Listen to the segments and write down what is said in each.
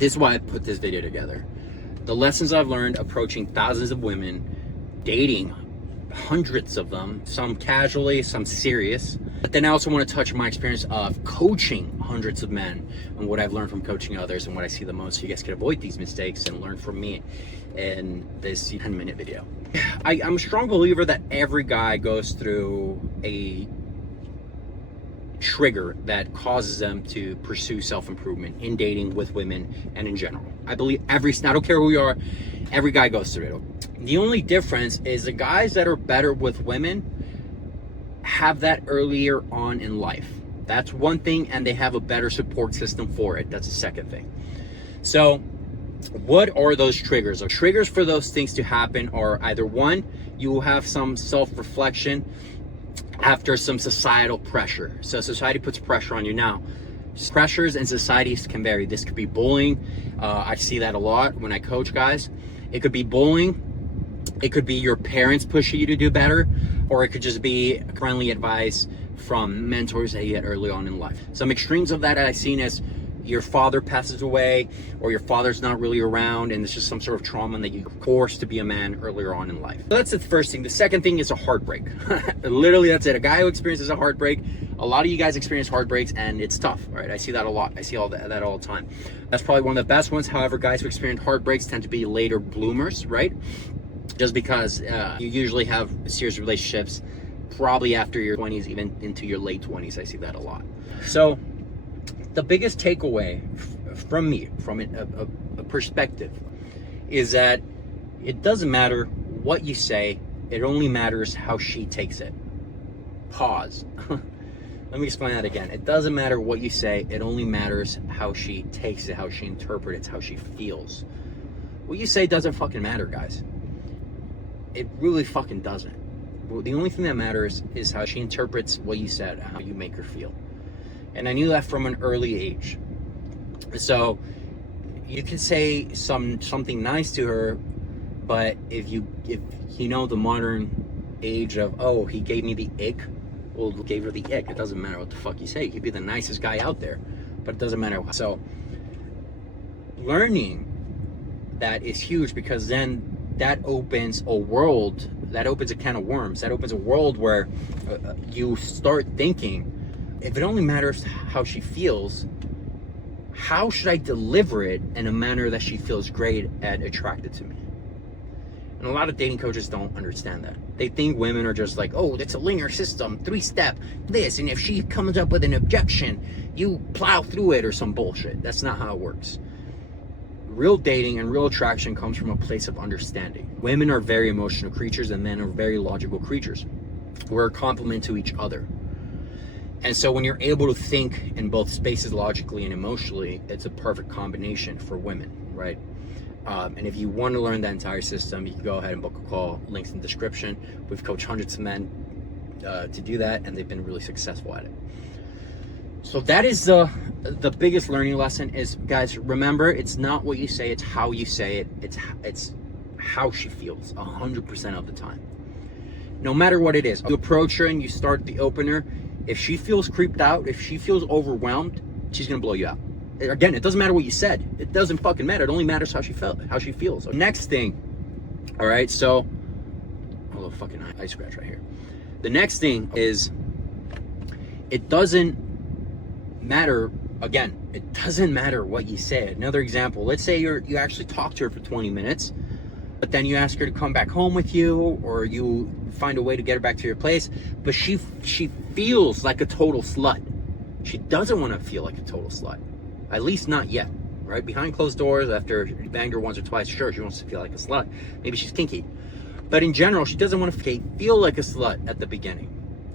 This is why I put this video together. The lessons I've learned approaching thousands of women, dating hundreds of them, some casually, some serious. But then I also want to touch on my experience of coaching hundreds of men and what I've learned from coaching others and what I see the most, so you guys can avoid these mistakes and learn from me in this 10-minute video. I'm a strong believer that every guy goes through a trigger that causes them to pursue self-improvement in dating, with women, and in general. I believe I don't care who you are, every guy goes through it. The only difference is the guys that are better with women have that earlier on in life. That's one thing, and they have a better support system for it. That's the second thing. So what are those triggers? Triggers for those things to happen are either one, you will have some self-reflection after some societal pressure. So society puts pressure on you. Now, pressures and societies can vary. This could be bullying. I see that a lot when I coach guys. It could be bullying. It could be your parents pushing you to do better, or it could just be friendly advice from mentors that you had early on in life. Some extremes of that I've seen as your father passes away, or your father's not really around, and it's just some sort of trauma that you're forced to be a man earlier on in life. So that's the first thing. The second thing is a heartbreak. Literally, that's it. A guy who experiences a heartbreak. A lot of you guys experience heartbreaks, and it's tough, right? I see that a lot. I see all that all the time. That's probably one of the best ones. However, guys who experience heartbreaks tend to be later bloomers, right? Just because you usually have serious relationships probably after your 20s, even into your late 20s. I see that a lot. So the biggest takeaway from me, from a perspective, is that it doesn't matter what you say, it only matters how she takes it. Pause. Let me explain that again. It doesn't matter what you say, it only matters how she takes it, how she interprets it, how she feels. What you say doesn't fucking matter, guys. It really fucking doesn't. The only thing that matters is how she interprets what you said, how you make her feel. And I knew that from an early age. So you can say something nice to her, but if you know the modern age of, oh, he gave me the ick, well, gave her the ick. It doesn't matter what the fuck you say. You could be the nicest guy out there, but it doesn't matter. So learning that is huge, because then that opens a world, that opens a can of worms, that opens a world where you start thinking, if it only matters how she feels, how should I deliver it in a manner that she feels great and attracted to me? And a lot of dating coaches don't understand that. They think women are just like, oh, that's a linear system, 3-step, this, and if she comes up with an objection, you plow through it or some bullshit. That's not how it works. Real dating and real attraction comes from a place of understanding. Women are very emotional creatures and men are very logical creatures. We're a complement to each other. And so when you're able to think in both spaces logically and emotionally, it's a perfect combination for women, right? And if you want to learn that entire system, you can go ahead and book a call. Links in the description. We've coached hundreds of men to do that, and they've been really successful at it. So that is the biggest learning lesson is, guys, remember, it's not what you say, it's how you say it. It's how she feels 100% of the time. No matter what it is. You approach her and you start the opener. If she feels creeped out, if she feels overwhelmed, she's gonna blow you out. Again, it doesn't matter what you said. It doesn't fucking matter. It only matters how she feels. So next thing, all right, so, a little fucking eye scratch right here. The next thing is, it doesn't matter, again, it doesn't matter what you say. Another example, let's say you actually talk to her for 20 minutes, but then you ask her to come back home with you, or you find a way to get her back to your place, but she feels like a total slut. She doesn't want to feel like a total slut. At least not yet, right? Behind closed doors, after you banged her once or twice, sure, she wants to feel like a slut. Maybe she's kinky. But in general, she doesn't want to feel like a slut at the beginning.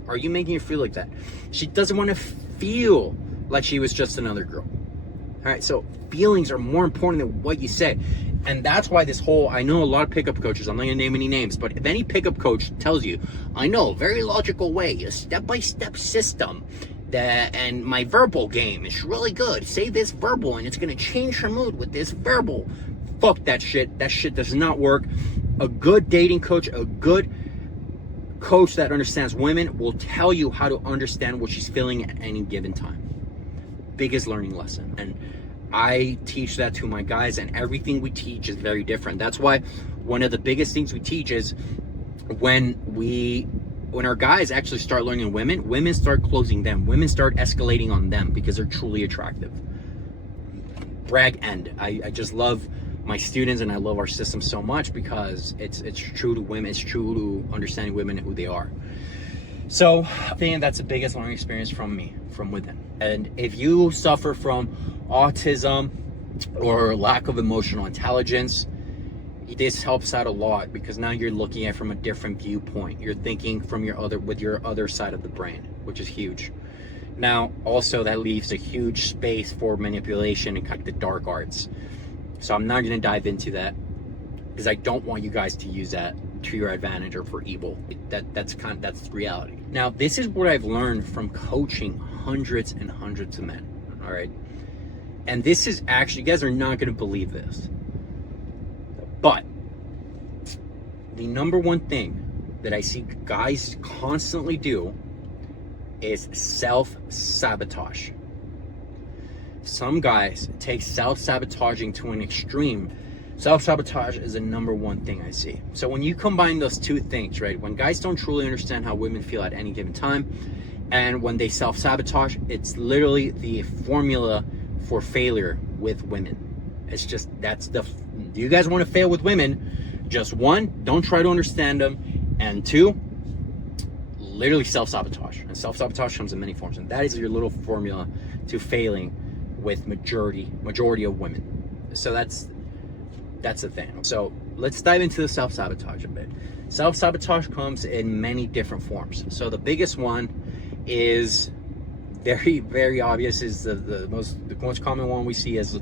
Are you making her feel like that? She doesn't want to feel like she was just another girl. All right, so feelings are more important than what you say. And that's why this whole, I know a lot of pickup coaches, I'm not gonna name any names, but if any pickup coach tells you, I know, very logical way, a step-by-step system, and my verbal game is really good. Say this verbal and it's gonna change her mood with this verbal. Fuck that shit. That shit does not work. A good dating coach, a good coach that understands women will tell you how to understand what she's feeling at any given time. Biggest learning lesson. And I teach that to my guys, and everything we teach is very different. That's why one of the biggest things we teach is when our guys actually start learning women start closing them. Women start escalating on them because they're truly attractive. Brag end. I just love my students, and I love our system so much because it's true to women. It's true to understanding women and who they are. So I think that's the biggest learning experience from me, from within. And if you suffer from autism or lack of emotional intelligence, this helps out a lot because now you're looking at it from a different viewpoint. You're thinking from your other side of the brain, which is huge. Now, also that leaves a huge space for manipulation and kind of the dark arts. So I'm not going to dive into that because I don't want you guys to use that to your advantage or for evil. That's reality. Now, this is what I've learned from coaching hundreds and hundreds of men. All right. And this is actually, you guys are not going to believe this, but the number one thing that I see guys constantly do is self-sabotage. Some guys take self-sabotaging to an extreme. Self-sabotage is the number one thing I see. So when you combine those two things, right, when guys don't truly understand how women feel at any given time, and when they self-sabotage, it's literally the formula for failure with women. It's just, do you guys want to fail with women? Just one, don't try to understand them, and two, literally self-sabotage. And self-sabotage comes in many forms, and that is your little formula to failing with majority of women. So that's the thing. So let's dive into the self-sabotage a bit. Self-sabotage comes in many different forms. So the biggest one is very, very obvious, is the most common one we see is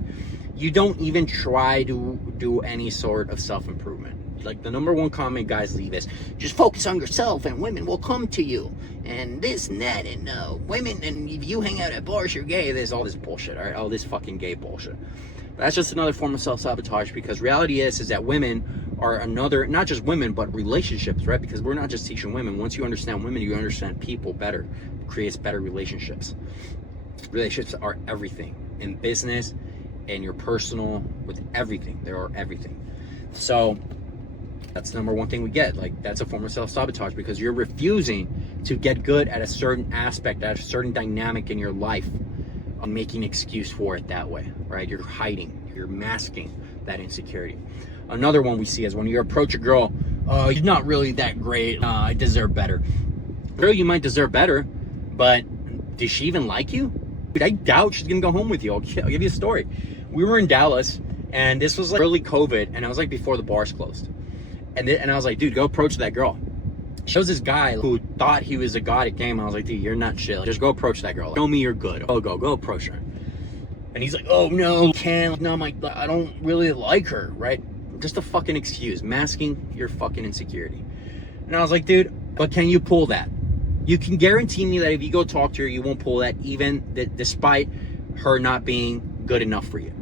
you don't even try to do any sort of self-improvement. Like the number one comment guys leave is, just focus on yourself and women will come to you, and this and that, and women, and if you hang out at bars, you're gay. There's all this bullshit, all right? All this fucking gay bullshit. That's just another form of self-sabotage, because reality is that women are another, not just women, but relationships, right? Because we're not just teaching women. Once you understand women, you understand people better. It creates better relationships. Relationships are everything in business, in your personal, with everything. They are everything. So that's the number one thing we get. Like, that's a form of self-sabotage, because you're refusing to get good at a certain aspect, at a certain dynamic in your life, on making an excuse for it that way, right? You're hiding, you're masking that insecurity. Another one we see is when you approach a girl, oh, you're not really that great, I deserve better. Girl, you might deserve better, but does she even like you? Dude, I doubt she's gonna go home with you. I'll give you a story. We were in Dallas, and this was like early COVID, and I was like before the bars closed. And I was like, dude, go approach that girl. She was this guy who thought he was a god at game. I was like, dude, you're not shit. Just go approach that girl. Like, show me you're good. Oh, go approach her. And he's like, oh no, can't. No, I don't really like her, right? Just a fucking excuse, masking your fucking insecurity. And I was like, dude, but can you pull that? You can guarantee me that if you go talk to her, you won't pull that, despite her not being good enough for you.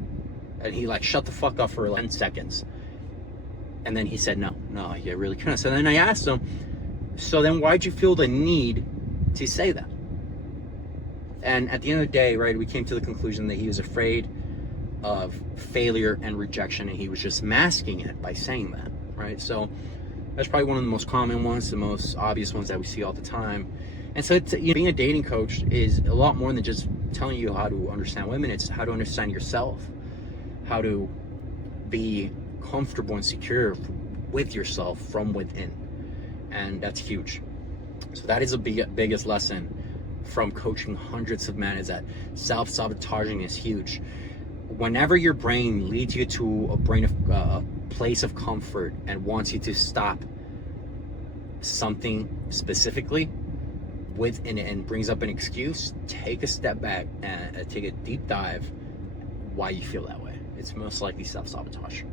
And he like shut the fuck up for 10 seconds. And then he said, no, you really can't. So then I asked him, so then why'd you feel the need to say that? And at the end of the day, right, we came to the conclusion that he was afraid of failure and rejection, and he was just masking it by saying that, right? So that's probably one of the most common ones, the most obvious ones that we see all the time. And so being a dating coach is a lot more than just telling you how to understand women. It's how to understand yourself, how to be comfortable and secure with yourself from within. And that's huge. So that is the biggest lesson from coaching hundreds of men, is that self-sabotaging is huge. Whenever your brain leads you to a place of comfort and wants you to stop something specifically and brings up an excuse, take a step back and take a deep dive why you feel that way. It's most likely self-sabotage.